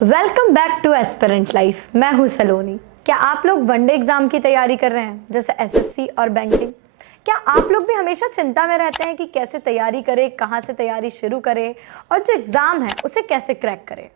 Welcome back to aspirant life. मैं हूं सलोनी। क्या आप लोग वनडे एग्जाम की तैयारी कर रहे हैं, जैसे एसएससी और बैंकिंग? क्या आप लोग भी हमेशा चिंता में रहते हैं कि कैसे तैयारी करें, कहां से तैयारी शुरू करें और जो एग्ज़ाम है उसे कैसे क्रैक करें?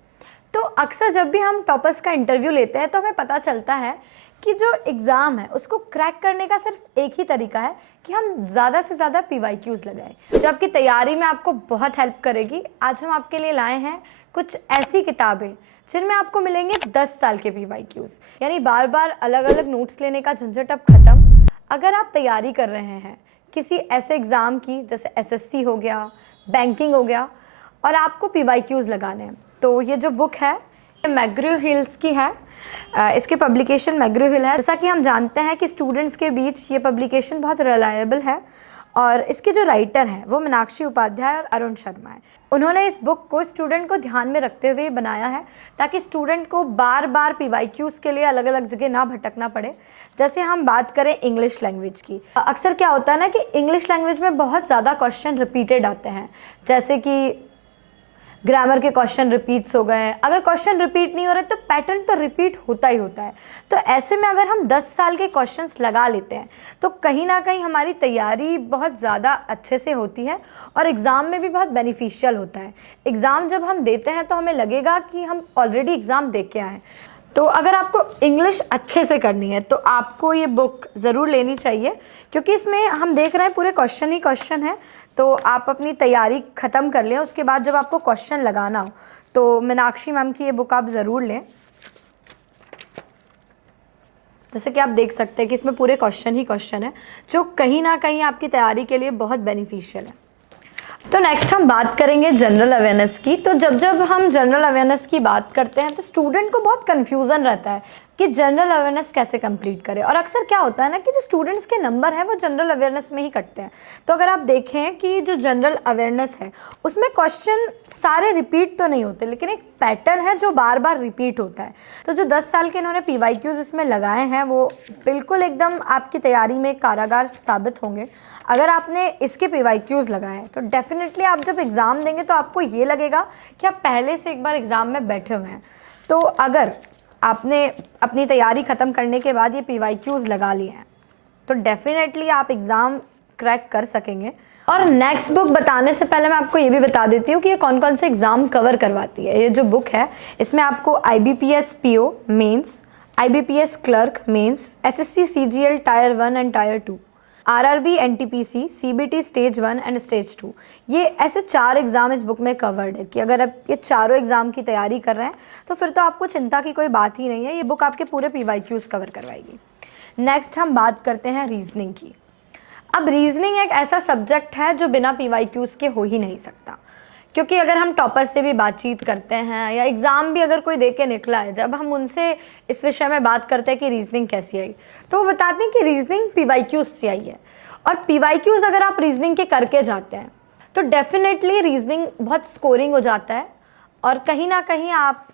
तो अक्सर जब भी हम टॉपर्स का इंटरव्यू लेते हैं तो हमें पता चलता है कि जो एग्ज़ाम है उसको क्रैक करने का सिर्फ एक ही तरीका है कि हम ज़्यादा से ज़्यादा पीवाईक्यूज़ लगाएं, जो आपकी तैयारी में आपको बहुत हेल्प करेगी। आज हम आपके लिए लाए हैं कुछ ऐसी किताबें जिनमें आपको मिलेंगे 10 साल के पीवाईक्यूज़, यानी बार बार अलग अलग नोट्स लेने का झंझट अब खत्म। अगर आप तैयारी कर रहे हैं किसी ऐसे एग्ज़ाम की जैसे एसएससी हो गया, बैंकिंग हो गया, और आपको पीवाईक्यूज़ लगाने हैं, तो ये जो बुक है मैग्रू हिल्स की है। इसके पब्लिकेशन मैग्रू हिल है। जैसा कि हम जानते हैं कि स्टूडेंट्स के बीच ये पब्लिकेशन बहुत रिलायबल है, और इसके जो राइटर हैं वो मीनाक्षी उपाध्याय और अरुण शर्मा है। उन्होंने इस बुक को स्टूडेंट को ध्यान में रखते हुए बनाया है, ताकि स्टूडेंट को बार बार पीवाईक्यूज़ के लिए अलग अलग जगह ना भटकना पड़े। जैसे हम बात करें इंग्लिश लैंग्वेज की, अक्सर क्या होता है ना कि इंग्लिश लैंग्वेज में बहुत ज़्यादा क्वेश्चन रिपीटेड आते हैं, जैसे कि ग्रामर के क्वेश्चन रिपीट्स हो गए। अगर क्वेश्चन रिपीट नहीं हो रहे तो पैटर्न तो रिपीट होता ही होता है। तो ऐसे में अगर हम 10 साल के क्वेश्चंस लगा लेते हैं तो कहीं ना कहीं हमारी तैयारी बहुत ज़्यादा अच्छे से होती है और एग्ज़ाम में भी बहुत बेनिफिशियल होता है। एग्ज़ाम जब हम देते हैं तो हमें लगेगा कि हम ऑलरेडी एग्ज़ाम दे के आए। तो अगर आपको इंग्लिश अच्छे से करनी है तो आपको ये बुक ज़रूर लेनी चाहिए, क्योंकि इसमें हम देख रहे हैं पूरे क्वेश्चन ही क्वेश्चन है। तो आप अपनी तैयारी ख़त्म कर लें, उसके बाद जब आपको क्वेश्चन लगाना हो तो मीनाक्षी मैम की ये बुक आप ज़रूर लें। जैसे कि आप देख सकते हैं कि इसमें पूरे क्वेश्चन ही क्वेश्चन है, जो कहीं ना कहीं आपकी तैयारी के लिए बहुत बेनिफिशियल है। तो नेक्स्ट हम बात करेंगे जनरल अवेयरनेस की। तो जब जब हम जनरल अवेयरनेस की बात करते हैं तो स्टूडेंट को बहुत कन्फ्यूज़न रहता है कि जनरल अवेयरनेस कैसे कंप्लीट करें, और अक्सर क्या होता है ना कि जो स्टूडेंट्स के नंबर हैं वो जनरल अवेयरनेस में ही कटते हैं। तो अगर आप देखें कि जो जनरल अवेयरनेस है उसमें क्वेश्चन सारे रिपीट तो नहीं होते, लेकिन एक पैटर्न है जो बार बार रिपीट होता है। तो जो 10 साल के इन्होंने पीवाईक्यूज़ इसमें लगाए हैं वो बिल्कुल एकदम आपकी तैयारी में कारागार साबित होंगे। अगर आपने इसके पीवाईक्यूज़ लगाए हैं तो डेफिनेटली आप जब एग्ज़ाम देंगे तो आपको ये लगेगा कि आप पहले से एक बार एग्ज़ाम में बैठे हुए हैं। तो अगर आपने अपनी तैयारी ख़त्म करने के बाद ये पीवाईक्यूज़ लगा लिए हैं तो डेफिनेटली आप एग्ज़ाम क्रैक कर सकेंगे। और नेक्स्ट बुक बताने से पहले मैं आपको ये भी बता देती हूँ कि ये कौन कौन से एग्ज़ाम कवर करवाती है। ये जो बुक है इसमें आपको IBPS PO mains, IBPS clerk mains, SSC CGL tier 1 and tier 2, RRB NTPC, CBT stage 1 and stage 2, ये ऐसे 4 एग्ज़ाम इस बुक में कवर्ड है कि अगर आप ये चारों एग्ज़ाम की तैयारी कर रहे हैं तो फिर तो आपको चिंता की कोई बात ही नहीं है। ये बुक आपके पूरे पीवाईक्यूज़ कवर करवाएगी। नेक्स्ट हम बात करते हैं रीजनिंग की। अब रीजनिंग एक ऐसा सब्जेक्ट है जो बिना पीवाईक्यूज़ के हो ही नहीं सकता, क्योंकि अगर हम टॉपर से भी बातचीत करते हैं या एग्ज़ाम भी अगर कोई दे के निकला है, जब हम उनसे इस विषय में बात करते हैं कि रीजनिंग कैसी आई, तो वो बताते हैं कि रीजनिंग पीवाईक्यूज़ से आई है। और पीवाईक्यूज़ अगर आप रीजनिंग के करके जाते हैं तो डेफिनेटली रीजनिंग बहुत स्कोरिंग हो जाता है और कहीं ना कहीं आप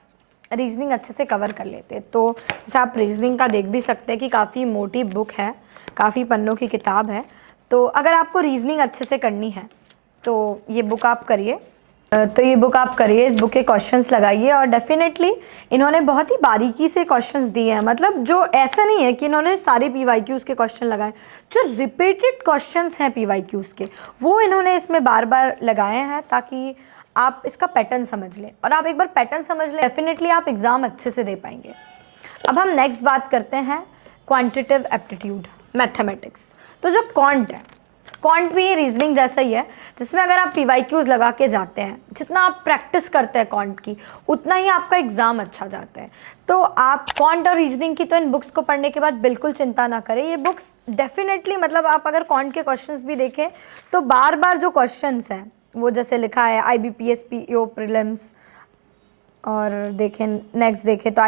रीजनिंग अच्छे से कवर कर लेते हैं। तो जैसे आप रीजनिंग का देख भी सकते हैं कि काफ़ी मोटी बुक है, काफ़ी पन्नों की किताब है। तो अगर आपको रीजनिंग अच्छे से करनी है तो ये बुक आप करिए। इस बुक के क्वेश्चंस लगाइए, और डेफिनेटली इन्होंने बहुत ही बारीकी से क्वेश्चंस दिए हैं। मतलब जो ऐसा नहीं है कि इन्होंने सारे पीवाईक्यूज़ के क्वेश्चन लगाए, जो रिपीटेड क्वेश्चंस हैं पीवाईक्यूज़ के वो इन्होंने इसमें बार बार लगाए हैं, ताकि आप इसका पैटर्न समझ लें। और आप एक बार पैटर्न समझ लें डेफिनेटली आप एग्ज़ाम अच्छे से दे पाएंगे। अब हम नेक्स्ट बात करते हैं क्वान्टिटेटिव एप्टीट्यूड मैथमेटिक्स। तो जो क्वांट है, क्वांट भी रीजनिंग जैसा ही है, जिसमें अगर आप पीवाईक्यूज़ लगा के जाते हैं, जितना आप प्रैक्टिस करते हैं क्वांट की, उतना ही आपका एग्ज़ाम अच्छा जाता है। तो आप क्वांट और रीजनिंग की तो इन बुक्स को पढ़ने के बाद बिल्कुल चिंता ना करें। ये बुक्स डेफिनेटली, मतलब आप अगर क्वांट के क्वेश्चंस भी देखें तो बार बार जो क्वेश्चंस हैं वो जैसे लिखा है IBPS PO प्रीलिम्स, और देखें नेक्स्ट देखें तो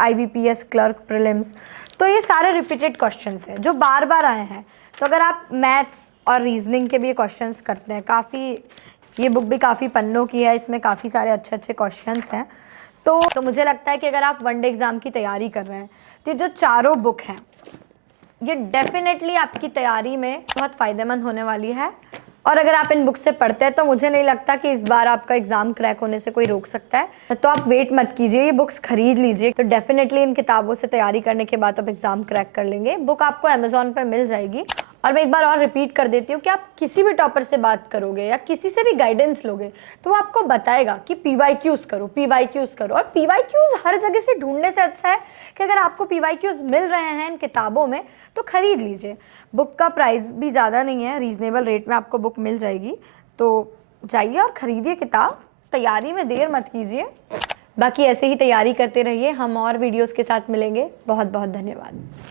IBPS क्लर्क प्रीलिम्स, तो ये सारे रिपीटेड क्वेश्चंस हैं जो बार बार आए हैं। तो अगर आप मैथ्स और रीजनिंग के भी क्वेश्चंस करते हैं, काफ़ी ये बुक भी काफ़ी पन्नों की है, इसमें काफ़ी सारे अच्छे अच्छे क्वेश्चंस हैं। तो मुझे लगता है कि अगर आप वनडे एग्ज़ाम की तैयारी कर रहे हैं तो ये जो चारों बुक हैं ये डेफिनेटली आपकी तैयारी में बहुत फ़ायदेमंद होने वाली है। और अगर आप इन बुक से पढ़ते हैं तो मुझे नहीं लगता कि इस बार आपका एग्ज़ाम क्रैक होने से कोई रोक सकता है। तो आप वेट मत कीजिए, ये बुक्स खरीद लीजिए। तो डेफिनेटली इन किताबों से तैयारी करने के बाद आप एग्ज़ाम क्रैक कर लेंगे। बुक आपको अमेज़ॉन पर मिल जाएगी। और मैं एक बार और रिपीट कर देती हूँ कि आप किसी भी टॉपर से बात करोगे या किसी से भी गाइडेंस लोगे तो वो आपको बताएगा कि PYQs करो, PYQs करो। और PYQs हर जगह से ढूंढने से अच्छा है कि अगर आपको PYQs मिल रहे हैं इन किताबों में तो ख़रीद लीजिए। बुक का प्राइस भी ज़्यादा नहीं है, रीज़नेबल रेट में आपको बुक मिल जाएगी। तो जाइए और ख़रीदिए किताब, तैयारी में देर मत कीजिए। बाकी ऐसे ही तैयारी करते रहिए, हम और वीडियोज़ के साथ मिलेंगे। बहुत बहुत धन्यवाद।